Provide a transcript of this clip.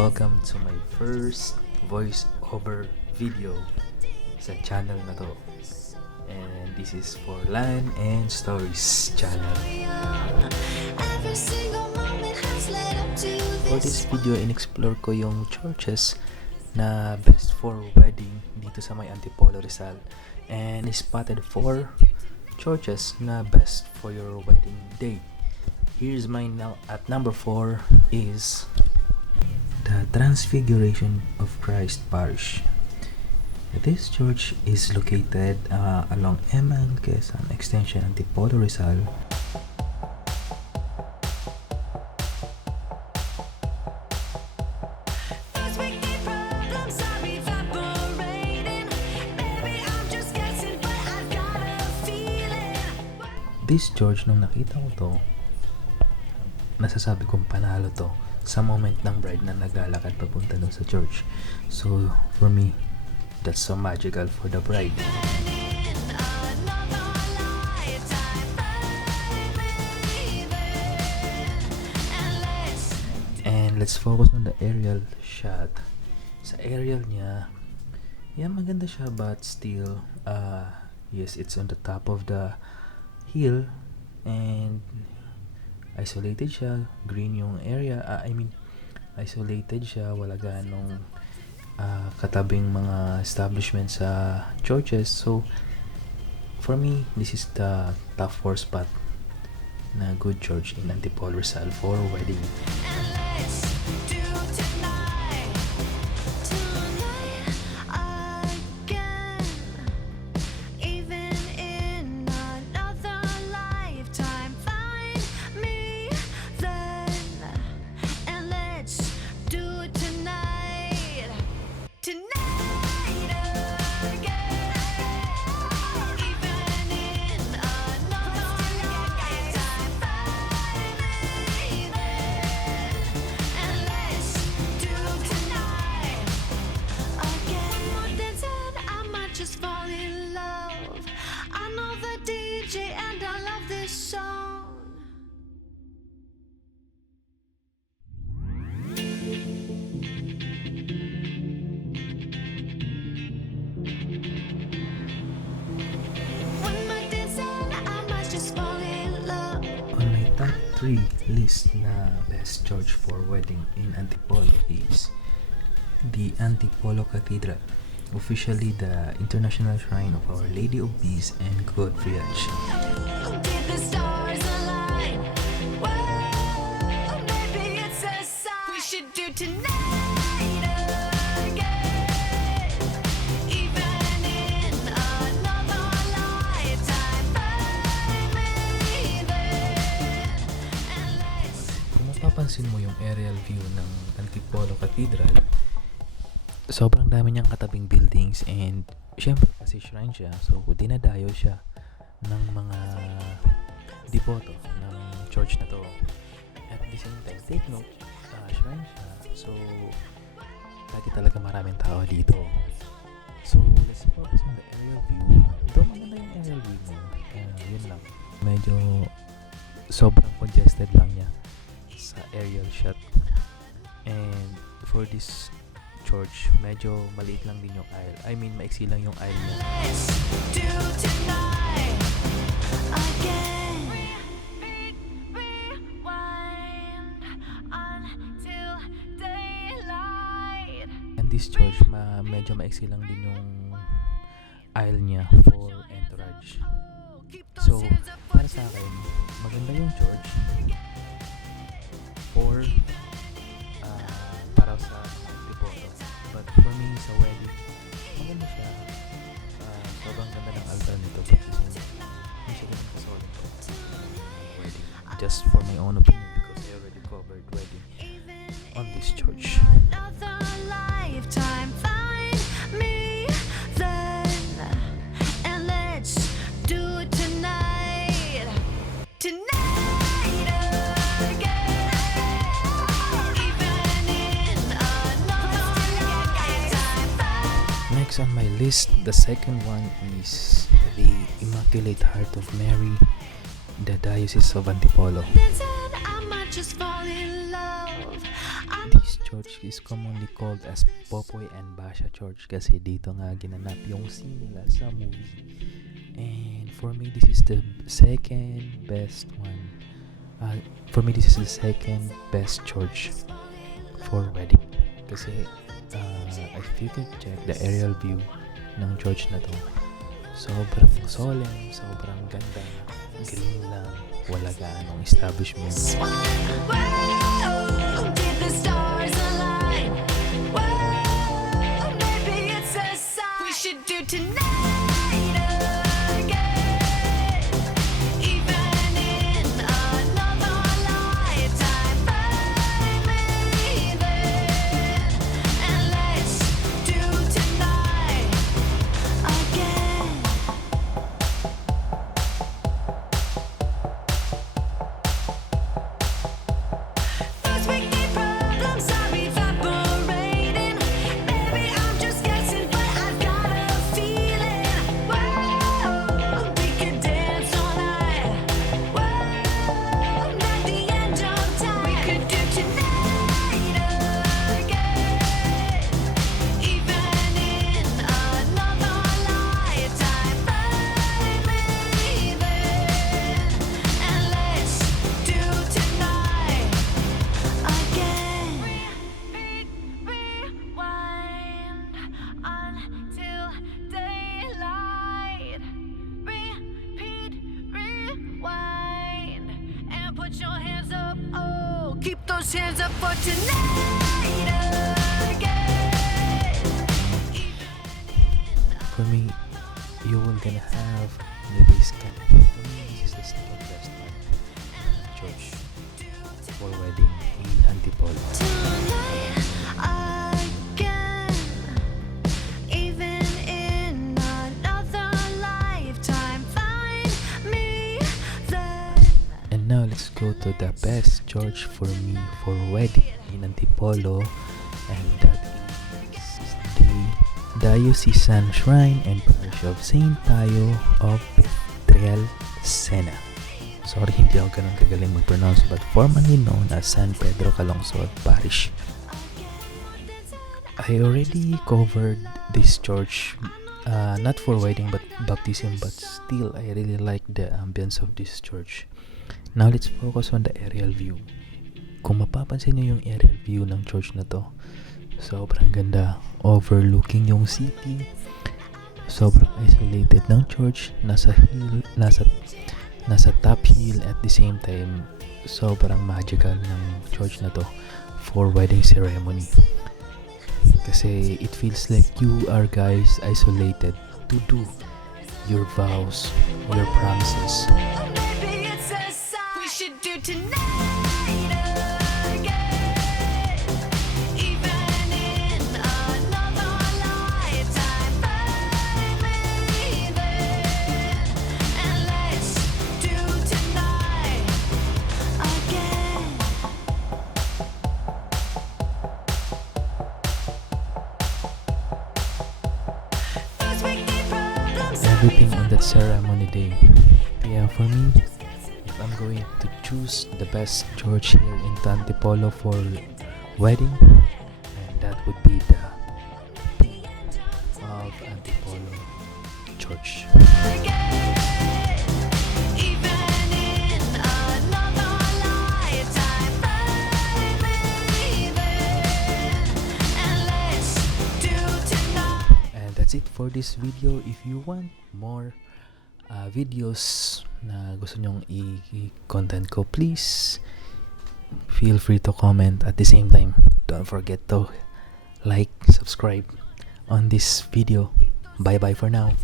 Welcome to my first voiceover video sa channel na to. And this is for Land and Stories channel. For this video, in-explore ko yung churches na best for wedding dito sa may Antipolo, Rizal. And I spotted 4 churches na best for your wedding day. Here's mine now. At number 4 is the Transfiguration of Christ Parish. This church is located along Quezon Extension, Antipolo, Rizal. This church, nung nakita ko to, nasasabi kong panalo to sa moment ng bride na naglalakad papunta dun sa church. So for me, that's so magical for the bride. And let's focus on the aerial shot. Sa aerial niya, yeah, maganda siya, but still yes, it's on the top of the hill and isolated siya, green yung area, isolated siya, wala ganong katabing mga establishments sa churches. So for me, this is the top 4 spot na good church in Antipolo, Rizal for wedding. Top 3 list na best church for wedding in Antipolo is the Antipolo Cathedral, officially the international shrine of Our Lady of Peace and Good Voyage. Papansin mo yung aerial view ng Antipolo Cathedral, sobrang dami niyang katabing buildings, and syempre kasi shrine siya, so dinadayo siya ng mga devoto ng church na to. At the same time, take note, shrine siya, so lagi talaga maraming tao dito. So let's focus on the aerial view. Ito, maganda yung aerial view mo, yun lang, medyo sobrang congested lang niya sa aerial shot. And for this church, medyo maliit lang din yung aisle. Maiksi lang yung aisle niya. And this church, medyo maiksi lang din yung aisle niya for entourage. So, para sa akin, maganda yung church or para sa devoto. But for me, sa wedding, maganda siya. Sobrang ganda ng altar nito. But hindi siya ganun kasolid wedding. Just for my own opinion, because I already covered wedding on this church. Next on my list, the second one is the Immaculate Heart of Mary, the Diocese of Antipolo. This church is commonly called as Popoy and Basha Church kasi dito nga ginanap yung scene nila sa movie. And for me, this is the second best one. This is the second best church for wedding. Kasi if you can check the aerial view ng church na to, sobrang solemn, sobrang ganda, green lang, wala gaanong establishment. Keep those hands up for tonight again. For me, you will gonna have the base camp. For me, this is the second best one. Church for wedding in Antipolo. Tonight again, even in another lifetime, find me there. And now let's go to the best church for me for wedding in Antipolo, and that is the Diocesan Shrine and Parish of Saint Pio of Pietrelcina. Sorry, hindi ako ganun kagaling mag-pronounce, but formerly known as San Pedro Calungsod Parish. I already covered this church, not for wedding but baptism, but still I really like the ambience of this church. Now let's focus on the aerial view. Kung mapapansin nyo yung aerial view ng church na to, sobrang ganda, overlooking yung city, sobrang isolated ng church, nasa top hill, at the same time sobrang magical ng church na to for wedding ceremony. Kasi it feels like you are guys isolated to do your vows, your promises. Maybe it's a sign we should do tonight again. Even in another lifetime, find me there. And let's do tonight again. First we need problems, Everything on that ceremony day. Yeah, for me, if I'm going to choose the best church here in Antipolo for wedding, and that would be the Pio of Antipolo Church. again. Even in another lifetime, find me there. And let's do tonight. And that's it for this video. If you want more videos na gusto nyong i-content ko, please feel free to comment. At the same time, don't forget to like, subscribe on this video. Bye bye for now.